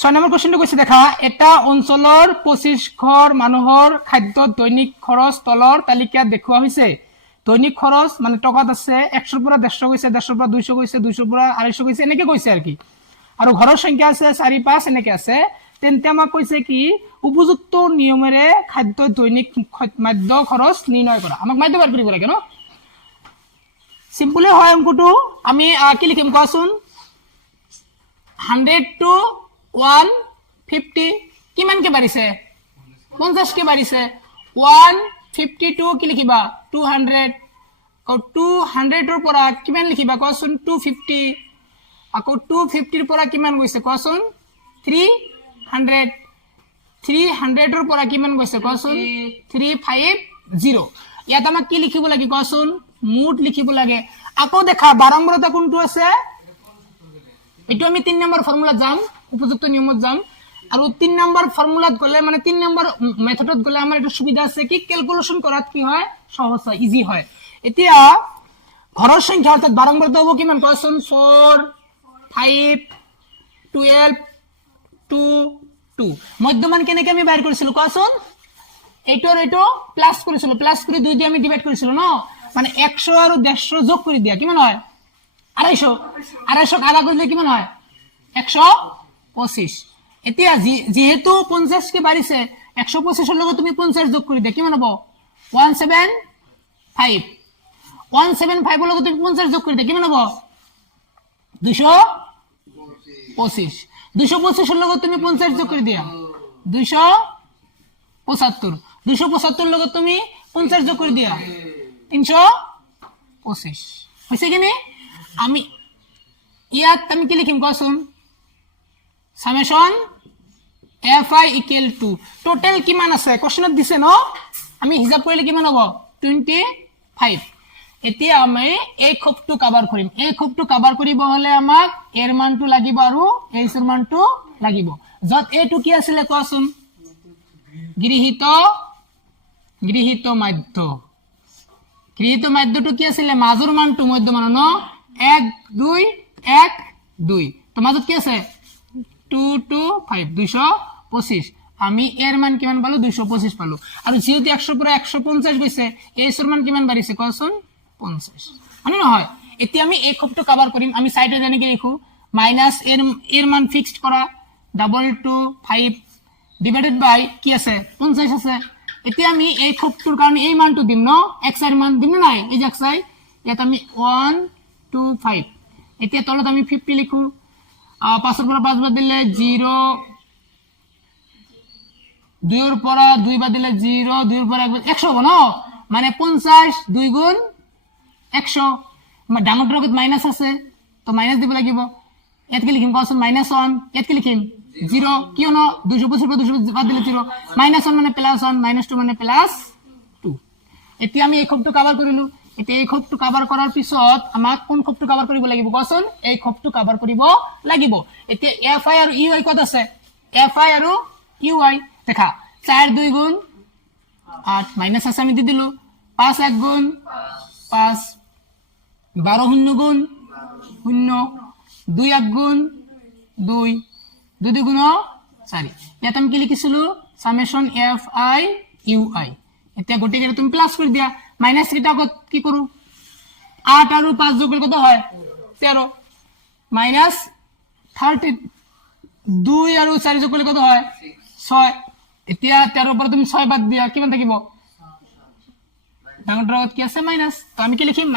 6 number কোৱেশ্চনটো কৈছে দেখা এটা অঞ্চলৰ 25 ঘৰ মানুহৰ খাদ্য দৈনিক খৰচ তলৰ তালিকাত দেখুওৱা হৈছে দৈনিক খৰচ মানে টকাত আছে 100 ৰ পৰা 150 গৈছে 150 ৰ পৰা 200 গৈছে 200 ৰ পৰা 250 গৈছে এনেকৈ কৈছে আৰু কি আৰু ঘৰৰ সংখ্যা আছে 4 5 এনেকৈ আছে তেন্তে আমাক কৈছে কি উপযুক্ত নিয়মেৰে খাদ্য দৈনিক মাধ্য খৰচ নিৰ্ণয় কৰা আমাক মাধ্য বাৰ কৰিব লাগে ন সিম্পলি হয় অংকটো আমি কি লিখিম কোৱাচোন 100 to 150 কিমান কে বাঢ়িছে 50 কে বাঢ়িছে 152 কি লিখিবা 200 আৰু 200 ৰ পৰা কিমান লিখিবা কোৱাচোন 250 আকৌ 250 ৰ পৰা কিমান গৈছে কোৱাচোন 300 300 ৰ পৰা কিমান গৈছে কোৱাচোন 350 ইয়াত আমাক কি লিখিব লাগে কোৱাচোন মুঠ লিখিব লাগে আকৌ দেখা বাৰম্বাৰতা কোনটো আছে এটো আমি 3 নম্বৰ ফৰ্মুলাত যাম উপযুক্ত নিয়মত যাম আৰু 3 নম্বৰ ফৰ্মুলাত গলে মানে 3 নম্বৰ মেথডত গলে আমাৰ এটা সুবিধা আছে কি ক্যালকুলেশন কৰাত কি হয় সহজ হয় ইজি হয় এতিয়া ঘৰৰ সংখ্যা অৰ্থাৎ বাৰম্বাৰতা হ'ব কিমান কোৱাচোন 4 5 12 2 2 মধ্যমান কেনেকৈ আমি বাইৰ কৰিছিলো কোৱাচোন এইটোৰ এইটো প্লাস কৰিছিলো প্লাস কৰি 2 দি আমি ডিভাইড কৰিছিলো ন মানে 100 আৰু 150 যোগ কৰি দিয়া কিমান হয় 250 আধা কৰিলে কিমান হয় 125 এতিয়া যেহেতু 50 কে বাঢ়িছে 125 ৰ লগত তুমি 50 যোগ কৰি দিয়া কিমান হ'ব 175 175 ৰ লগত তুমি 50 যোগ কৰি দিয়া কিমান হ'ব 225 225 ৰ লগত তুমি 50 যোগ কৰি দিয়া 275 275 ৰ লগত তুমি 50 যোগ কৰি দিয়া 325 হৈছে কি নে আমি ইয়াত আমি কি লিখিম কোৱাচোন summation fi equal to total কিমান আছে কোশ্চেনত দিছে ন আমি হিসাব কৰিলে কিমান হ'ব 25 এতিয়া আমি এই খপটো কভাৰ কৰিম এই খপটো কভাৰ কৰিব হলে আমাক এৰ মানটো লাগিব আৰু এৰ মানটো লাগিব যত এটো কি আছিল কোৱাচোন গৃহীত মাধ্যটো কি আছিল মাজৰ মানটো মধ্যমান ন 1 2 1 2 তো মাজত কি আছে 2 2 5 225 আমি এর মান কিমান পালো 225 পালো আৰু যেহেতু 100 পৰা 150 গৈছে এই এৰ মান কিমান বাঢ়িছে কোৱাচোন 50 মানে নহয় এতিয়া আমি এই খপটো কভাৰ কৰিম আমি সাইডে জানি কি লিখো মাইনাস এৰ মান ফিক্সড কৰা 225 ডিভাইডেড বাই কি আছে 50 আছে এতিয়া আমি এই খপটোৰ কাৰণে এই মানটো দিম ন x এর মান দিম নাই এই যে x ইয়াত আমি 125 এতিয়া তলত আমি 50 লিখো 5 ৰ পৰা 5 বাদ দিলে 0 2 ৰ পৰা 2 বাদ দিলে 0 2 ৰ পৰা 100 হ'ব ন মানে 50 2 গুণ 100 মানে ডাঙৰ লগত মাইনাস আছে তো মাইনাস দিব লাগিব ইয়াত কি লিখিম কোৱাচোন -1 ইয়াত কি লিখিম 0 কিয় ন 225 পৰা 200 বাদ দিলে 0 -1 মানে +1 -2 মানে +2 এতিয়া আমি এই খপটো কভাৰ কৰিলো এতিয়া এই খপটো কভাৰ কৰাৰ পিছত আমাক কোন খপটো কভাৰ কৰিব লাগিব কোৱাচোন এই খপটো কভাৰ কৰিব লাগিব এতিয়া fi আৰু ui কত আছে fi আৰু ui দেখা 4 2 গুণ 8 মাইনাস আছে আমি দি দিলো 5 1 গুণ 5 12 শূন্য গুণ 0 2 1 গুণ 2 2 2 গুণ 4 ইয়াত আমি কি লিখিছিলো সামেশন fi ui এতিয়া গোটেইকেইটা তুমি প্লাস কৰি দিয়া মাইনাস কেইটা কি কৰো 8 আৰু 5 যোগ কৰলে কত হয় 13 মাইনাস 30 2 আৰু 4 যোগ কৰলে কত হয় 6 এতিয়া 13 পৰা তুমি 6 বাদ দিয়া কিমান থাকিব ডাঙৰ লগত কি আছে মাইনাস তো আমি কি লিখিম -7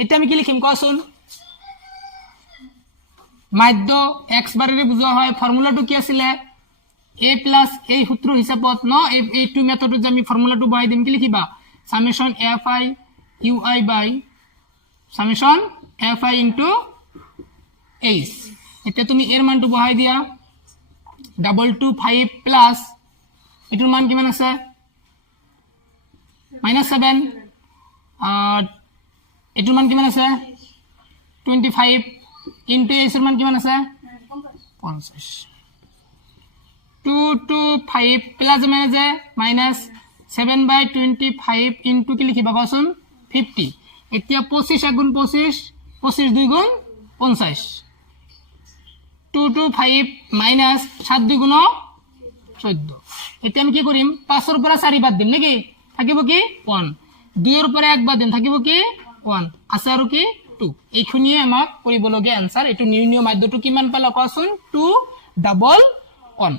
এতিয়া আমি কি লিখিম কোৱাচোন মাধ্য x বাৰেৰে বুজোৱা হয় ফৰ্মুলাটো কি আছিল a plus a সূত্র হিসাবত ন এই টু মেথডত যে আমি ফর্মুলাটো বহাই দিম কি লিখিবা summation fi ui by summation fi into h এতিয়া তুমি এর মানটো বহাই দিয়া 225 প্লাস এটোৰ মান কিমান আছে -7 এটোৰ মান কিমান আছে 25 into h এর মান কিমান আছে 50 2 2 5 প্লাস মাইনাস -7/25 ইনটু কি লিখিবা কোৱাচোন 50 এতিয়া 25 গুণ 25 25 2 গুণ 50 2 to 5 minus 7 2 গুণ 14 এতিয়া আমি কি কৰিম 5 ৰ পৰা 4 বাদ দিম নেকি থাকিব কি 1 2 ৰ পৰা 1 বাদ দিম থাকিব কি 1 আছে আৰু কি 2 এইখিনিয়ে আমাক কৰিবলগীয়া আনসাৰ এটো নিৰ্ণয় মাধ্যটো কিমান পালা কোৱাচোন 2 ডাবল 1